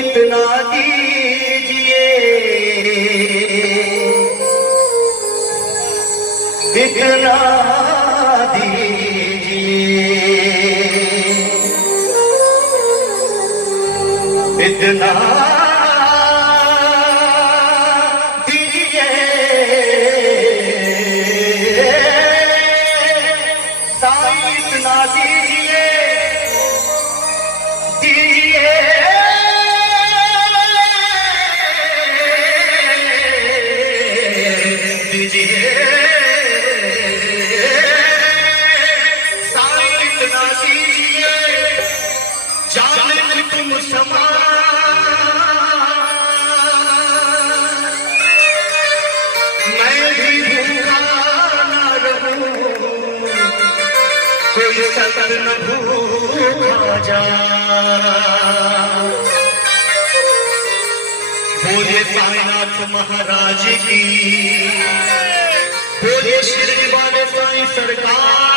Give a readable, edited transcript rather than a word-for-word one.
इतना दीजिए, इतना दीजिए, इतना दीजिए, साईं इतना दीजिए, दीजिए जाने तुम समा मैं भी भूखा न रहूं, कोई सतर न भूखा जा। बोले साईनाथ महाराज की, बोले शिरडी वाले साईं सरकार।